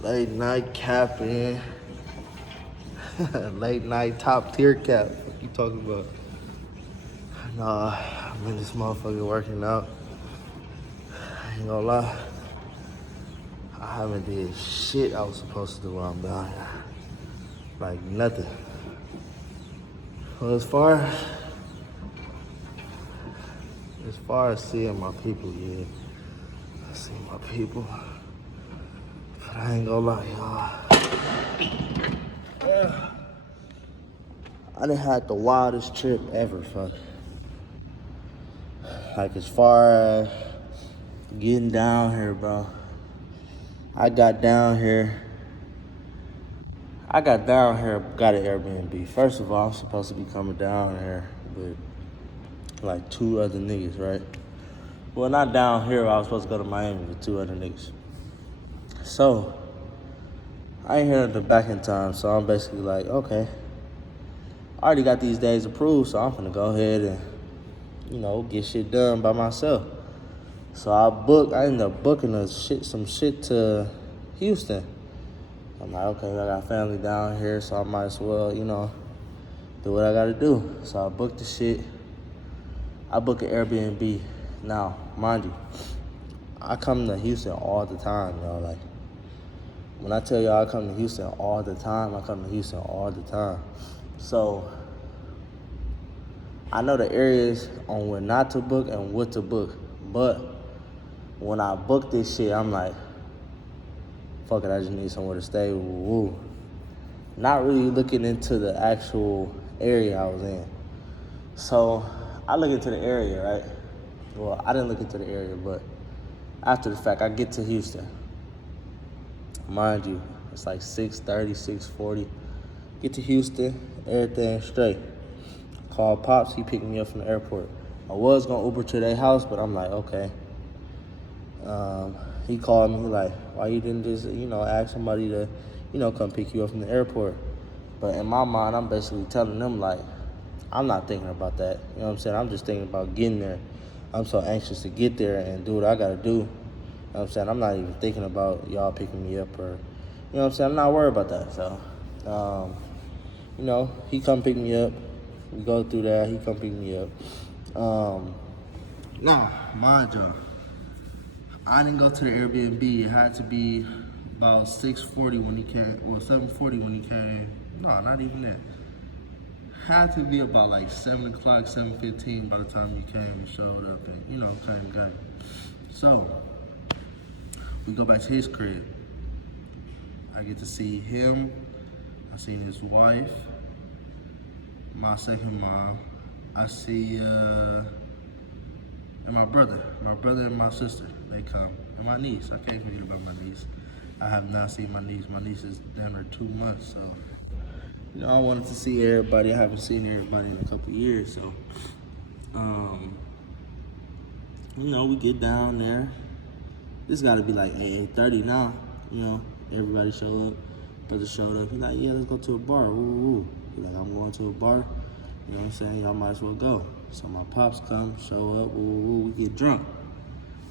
Late night capping. Late night top tier cap. What you talking about? Nah, I'm in this motherfucker working out. I ain't gonna lie. I haven't did shit I was supposed to do while I'm down here. Like nothing. Well, as far as seeing my people, yeah. I see my people. But I ain't gonna lie, y'all. I done had the wildest trip ever, fuck. Like as far as getting down here, bro. I got down here, got an Airbnb. First of all, I'm supposed to be coming down here with like two other niggas, right? Well, not down here, I was supposed to go to Miami with two other niggas. So, I ain't here at the back in time, so I'm basically like, okay. I already got these days approved, so I'm gonna go ahead and, get shit done by myself. So I ended up booking some shit to Houston. I'm like, okay, I got family down here, so I might as well, do what I gotta do. So I booked the shit. I booked an Airbnb. Now, mind you, I come to Houston all the time, y'all. Like, when I tell y'all I come to Houston all the time, I come to Houston all the time. So, I know the areas on where not to book and what to book. But when I book this shit, I'm like, fuck it, I just need somewhere to stay. Woo. Not really looking into the actual area I was in. So I look into the area, right? Well, I didn't look into the area, but after the fact, I get to Houston. Mind you, it's like 6:30, 6:40. Get to Houston, everything straight. Call Pops, he picked me up from the airport. I was gonna Uber to their house, but I'm like, okay. He called me like, why you didn't just, ask somebody to, come pick you up from the airport? But in my mind, I'm basically telling them like, I'm not thinking about that. You know what I'm saying? I'm just thinking about getting there. I'm so anxious to get there and do what I gotta do. You know what I'm saying? I'm not even thinking about y'all picking me up or, you know what I'm saying? I'm not worried about that. So, he come pick me up. We go through that. He come pick me up. Now, mind you, I didn't go to the Airbnb. It had to be about 6:40 when he came, well, 7:40 when he came. No, not even that. Had to be about like 7 o'clock, 7:15 by the time he came and showed up and, came and got me. So, we go back to his crib. I get to see him. I seen his wife, my second mom. I see, and my brother and my sister, they come. And my niece, I can't forget about my niece. I have not seen my niece. My niece is down there 2 months, so. I wanted to see everybody. I haven't seen everybody in a couple years, so. We get down there. This gotta be like 8:30 now, everybody show up. Brother showed up. He's like, yeah, let's go to a bar. Woo. He's like, I'm going to a bar. You know what I'm saying? Y'all might as well go. So my pops come, show up, we get drunk.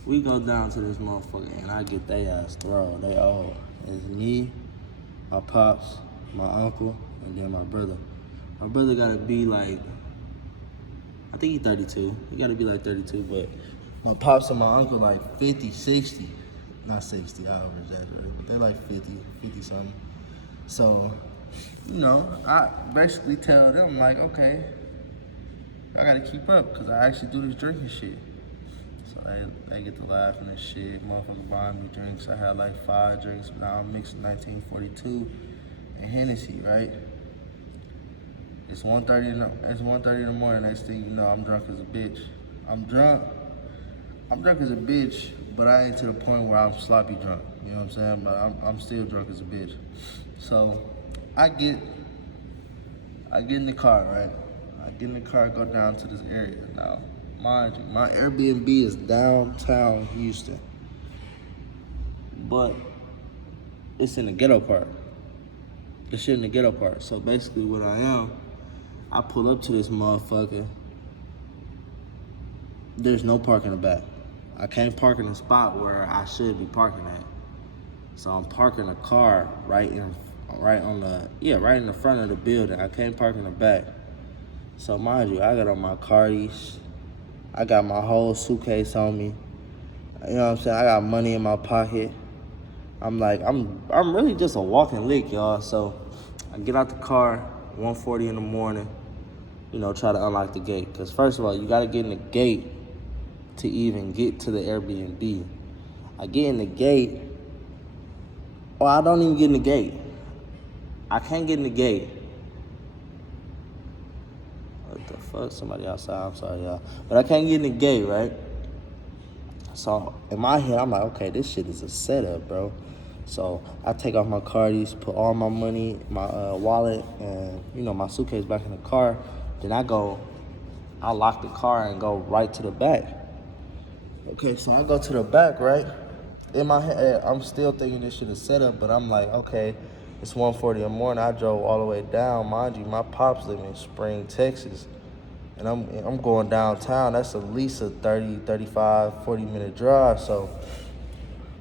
We go down to this motherfucker and I get they ass thrown. They all. It's me, my pops, my uncle, and then my brother. My brother gotta be like, I think he's 32. He gotta be like 32, but my pops and my uncle like 50, 60. Not 60, I exaggerate, but they're like 50 something. So, I basically tell them like, okay, I gotta keep up because I actually do this drinking shit. So they get to laughing and shit. Motherfuckers buying me drinks. I had like 5 drinks. Now I'm mixing 1942 and Hennessy, right? It's 1:30 in the morning. Next thing you know, I'm drunk as a bitch. I'm drunk as a bitch, but I ain't to the point where I'm sloppy drunk. You know what I'm saying? But I'm still drunk as a bitch. So I get in the car, right? I get in the car, go down to this area. Now, mind you, my Airbnb is downtown Houston, but it's in the ghetto part. The shit in the ghetto part. So basically what I pull up to this motherfucker. There's no parking in the back. I can't park in the spot where I should be parking at. So I'm parking a car right in the front of the building. I can't park in the back. So mind you, I got on my cardies. I got my whole suitcase on me. You know what I'm saying? I got money in my pocket. I'm really just a walking lick, y'all. So I get out the car, 1:40 in the morning, try to unlock the gate. Because first of all, you got to get in the gate to even get to the Airbnb. I get in the gate, or I don't even get in the gate. I can't get in the gate. What the fuck? Somebody outside. I'm sorry, y'all. But I can't get in the gate, right? So in my head, I'm like, okay, this shit is a setup, bro. So I take off my cardies, put all my money, my wallet, and my suitcase back in the car. Then I lock the car and go right to the back. Okay, so I go to the back, right? In my head, I'm still thinking this shit is set up, but I'm like, okay, it's 1:40 in the morning. I drove all the way down. Mind you, my pops live in Spring, Texas, and I'm going downtown. That's at least a 30, 35, 40-minute drive. So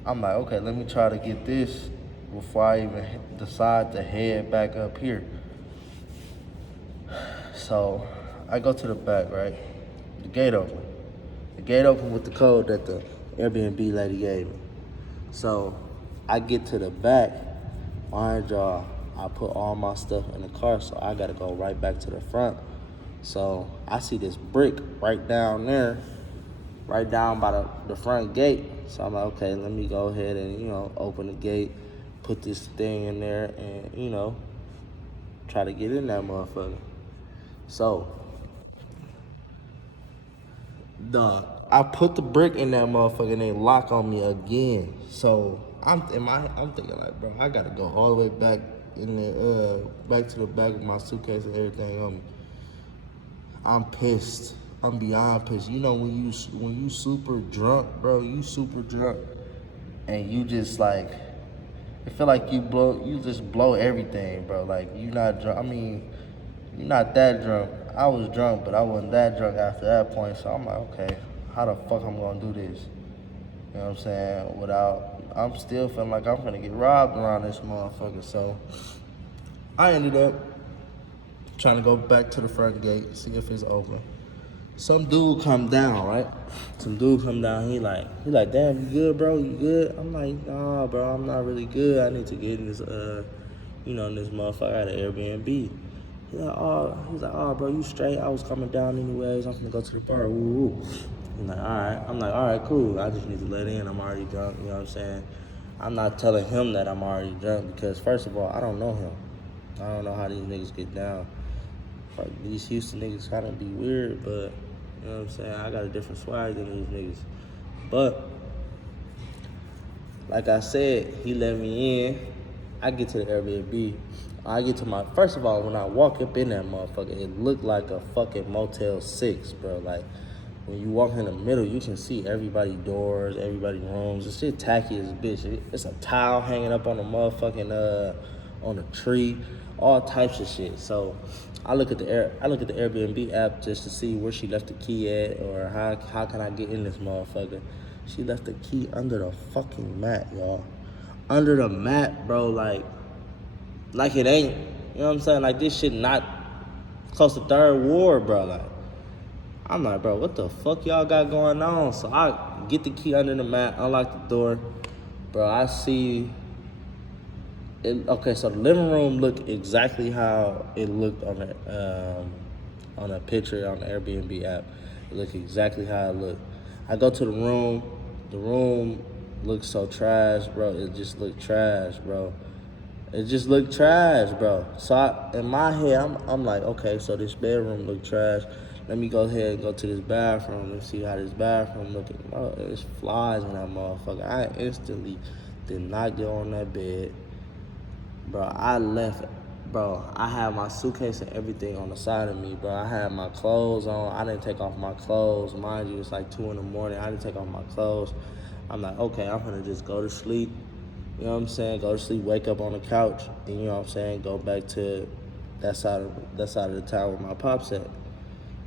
I'm like, okay, let me try to get this before I even decide to head back up here. So I go to the back, right? The gate open. The gate open with the code that the Airbnb lady gave me. So I get to the back, mind y'all, I put all my stuff in the car, so I gotta go right back to the front. So I see this brick right down there, right down by the front gate. So I'm like, okay, let me go ahead and, open the gate, put this thing in there, and, try to get in that motherfucker. So I put the brick in that motherfucker and they lock on me again. So I'm thinking like, bro, I gotta go all the way back back to the back of my suitcase and everything on me. I'm pissed. I'm beyond pissed. When you super drunk, bro, and you just like, it feel like you just blow everything, bro. Like you not drunk. I mean, you're not that drunk. I was drunk, but I wasn't that drunk after that point. So I'm like, okay, how the fuck I'm gonna do this? You know what I'm saying? I'm still feeling like I'm gonna get robbed around this motherfucker. So I ended up trying to go back to the front gate, see if it's open. Some dude come down, right? He like, damn, you good, bro? You good? I'm like, nah, bro, I'm not really good. I need to get in this, in this motherfucker at an Airbnb. He's like, oh, bro, you straight? I was coming down anyways. I'm gonna go to the bar. Woo. I'm like, all right. I'm like, all right, cool. I just need to let in. I'm already drunk. You know what I'm saying? I'm not telling him that I'm already drunk because, first of all, I don't know him. I don't know how these niggas get down. Like, these Houston niggas kind of be weird, but you know what I'm saying? I got a different swag than these niggas. But like I said, he let me in. I get to the Airbnb. First of all, when I walk up in that motherfucker, it looked like a fucking Motel 6, bro. Like, when you walk in the middle, you can see everybody's doors, everybody's rooms. This shit tacky as a bitch. It's a towel hanging up on the motherfucking, on a tree, all types of shit. So I look at the Airbnb app just to see where she left the key at or how can I get in this motherfucker. She left the key under the fucking mat, y'all. Under the mat, bro, like it ain't, you know what I'm saying? Like, this shit not close to third ward, bro. Like, I'm like, bro, what the fuck y'all got going on? So I get the key under the mat, unlock the door. Bro, I see it. Okay, so the living room looked exactly how it looked on a picture on the Airbnb app. It looked exactly how it looked. I go to the room. The room looks so trash, bro. It just looked trash, bro. So in my head, I'm like, okay, so this bedroom look trash. Let me go ahead and go to this bathroom and see how this bathroom looking. Oh, there's flies in that motherfucker. I instantly did not get on that bed. Bro, I left. Bro, I had my suitcase and everything on the side of me, bro. I had my clothes on. I didn't take off my clothes. Mind you, it's like 2 in the morning. I didn't take off my clothes. I'm like, okay, I'm gonna just go to sleep. You know what I'm saying? Go to sleep, wake up on the couch, and you know what I'm saying? Go back to that side of the town where my pops at.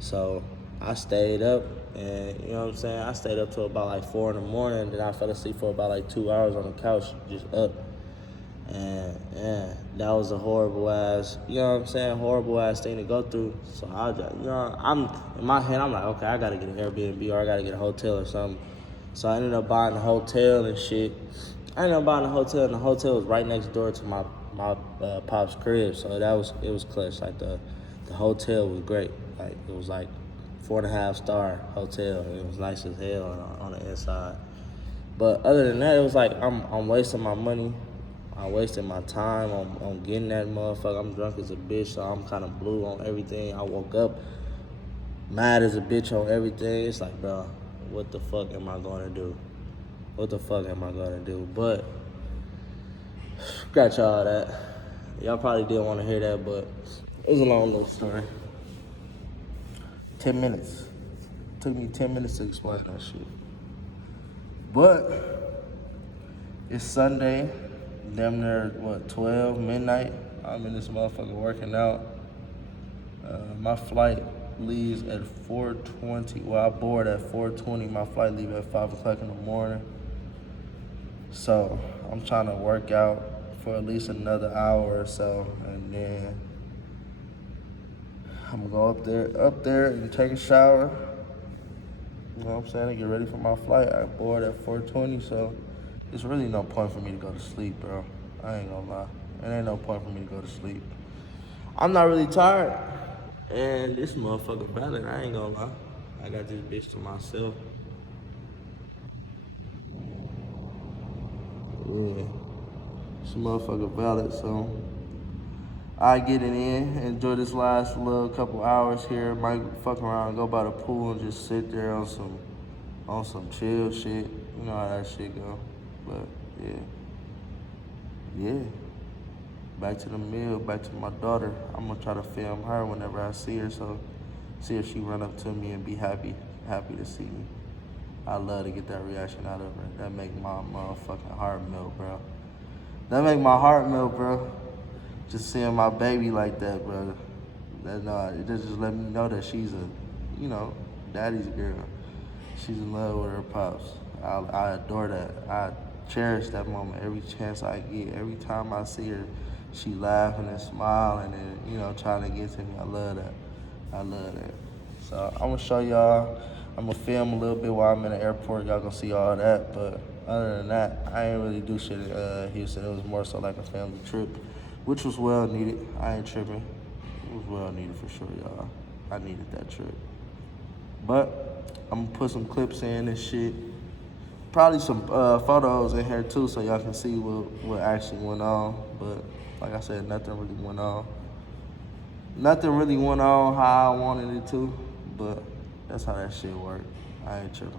So I stayed up, and you know what I'm saying? I stayed up till about like 4 in the morning, and then I fell asleep for about like 2 hours on the couch, just up. And yeah, that was a horrible ass, you know what I'm saying, horrible ass thing to go through. So I just, I'm in my head, I'm like, okay, I gotta get an Airbnb or I gotta get a hotel or something. So I ended up buying a hotel and shit. I ended up buying a hotel, and the hotel was right next door to my pop's crib. So it was clutch. Like the hotel was great. Like it was like 4.5 star hotel. It was nice as hell on the inside. But other than that, it was like I'm wasting my money. I wasted my time on getting that motherfucker. I'm drunk as a bitch, so I'm kind of blue on everything. I woke up mad as a bitch on everything. It's like, bro, what the fuck am I gonna do? What the fuck am I gonna do? But got y'all that. Y'all probably didn't want to hear that, but it was a long little story. 10 minutes. Took me 10 minutes to explain that shit. But it's Sunday, damn near, 12, midnight. I'm in this motherfucker working out. My flight leaves at 4:20. Well, I board at 4:20. My flight leaves at 5 o'clock in the morning. So I'm trying to work out for at least another hour or so, and then I'm gonna go up there and take a shower. You know what I'm saying? And get ready for my flight. I board at 4:20, so there's really no point for me to go to sleep, bro. I ain't gonna lie. There ain't no point for me to go to sleep. I'm not really tired, and this motherfucker valid. I ain't gonna lie. I got this bitch to myself. Yeah, this motherfucker valid, so I get it in, enjoy this last little couple hours here. Might fuck around, go by the pool, and just sit there on some chill shit. You know how that shit go. But yeah. Back to the meal, back to my daughter. I'm gonna try to film her whenever I see her, so see if she run up to me and be happy to see me. I love to get that reaction out of her. That make my motherfucking heart melt, bro. That make my heart melt, bro. Just seeing my baby like that, bro. It just let me know that she's daddy's girl. She's in love with her pops. I adore that. I cherish that moment every chance I get. Every time I see her, she laughing and smiling and, trying to get to me. I love that. I love that. So I'm gonna show y'all. I'm gonna film a little bit while I'm in the airport. Y'all gonna see all that. But other than that, I ain't really do shit in Houston. It was more so like a family trip, which was well needed. I ain't tripping. It was well needed for sure, y'all. I needed that trip. But I'm gonna put some clips in and shit. Probably some photos in here too, so y'all can see what actually went on. But like I said, nothing really went on. Nothing really went on how I wanted it to, but that's how that shit worked. I ain't tripping.